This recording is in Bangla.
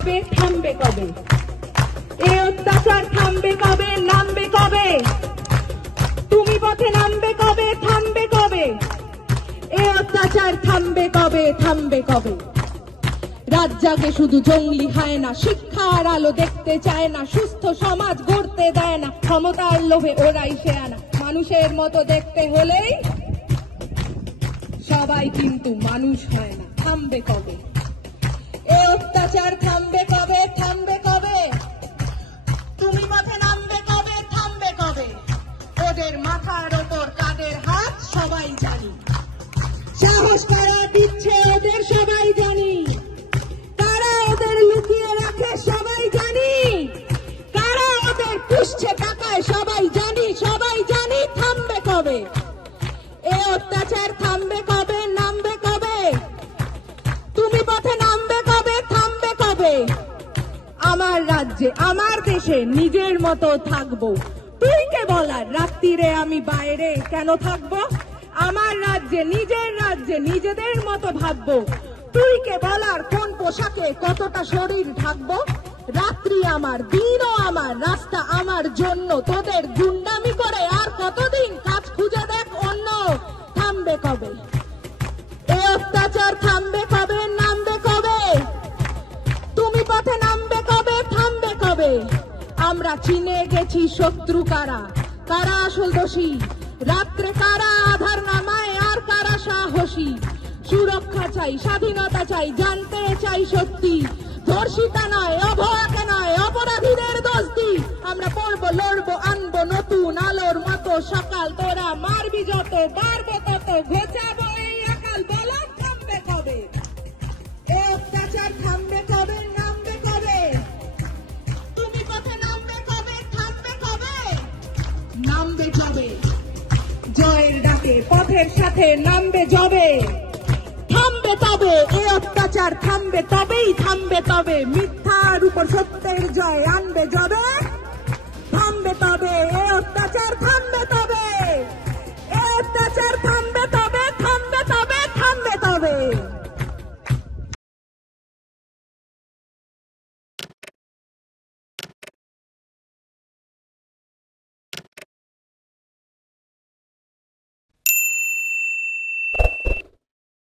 থামবে কবে? এই অত্যাচার থামবে কবে? নামবে কবে? তুমি পথে নামবে কবে? থামবে কবে? এই অত্যাচার থামবে কবে? থামবে কবে? রাত জাগে শুধু জঙ্গলি হয় না, শিক্ষার আলো দেখতে চায় না, সুস্থ সমাজ গড়তে দেয় না, ক্ষমতার লোভে ওরাই সে আনা। মানুষের মতো দেখতে হলেই সবাই কিন্তু মানুষ হয় না। থামবে কবে? এই অত্যাচার থামবে কবে? থামবে কবে? তুমি পথে নামবে কবে? থামবে কবে? ওদের মাথার ওপর কাদের হাত সবাই জানি, সাহস কারা দিচ্ছে ওদের সবাই জানি, কারা ওদের লুকিয়ে রাখে সবাই জানি, কারা ওদের পুষছে টাকায় সবাই জানি, সবাই জানি। থামবে কবে? এই অত্যাচার থামবে কবে? নামবে কবে? তুমি পথে নামবে কবে? থামবে কবে? আমার রাজ্যে আমার দেশে নিজের মতো থাকবো, তুই কে বলার রাত্রিরে আমি বাইরে কেন থাকবো? আমার রাজ্যে নিজেদের মতো ভাববো, তুই কে বলার কোন পোশাকে কতটা শরীর ঢাকবো? রাত্রি আমার, দিনও আমার, রাস্তা আমার জন্য, তোদের গুন্ডামি করে আর কতদিন কাজ খুঁজে দেখ অন্য। থামবে কবে? এই অত্যাচার থামবে কবে? নামবে কবে? তুমি পথে নামবে কবে? থামবে কবে? আমরা চিনে গেছি শত্রু কারা, কারা আসল দোষী, রাত্রে কারা আধার নামায় আর কারা সাহসী। সুরক্ষা চাই, স্বাধীনতা চাই, জানতে চাই সত্যি, ধর্ষিতা নয়, অভয়াকে নয়, অপরাধীদের দোষ দি। আমরা পড়বো, লড়বো, আনবো নতুন আলোর মতো সকাল, তোরা মারবি যত, বাড়বো তত, ঘোচাবো এই আকাল। বলো থামবে কবে? এই অত্যাচার থামবে কবে? নামবে কবে? তুমি পথে নামবে কবে? থামবে কবে? নামবে যবে জয়ের ডাকে, পথের সাথে নামবে যবে, থামবে তবে। এই অত্যাচার থামবে তবেই, থামবে তবে, মিথ্যার উপর সত্যের জয় আনবে যবে।